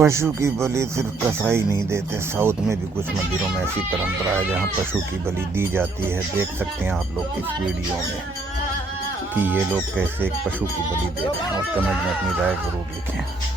पशु की बलि सिर्फ कसाई नहीं देते, साउथ में भी कुछ मंदिरों में ऐसी परंपरा है जहाँ पशु की बलि दी जाती है। देख सकते हैं आप लोग इस वीडियो में कि ये लोग कैसे एक पशु की बलि दे रहे हैं, और कमेंट में अपनी राय जरूर लिखें।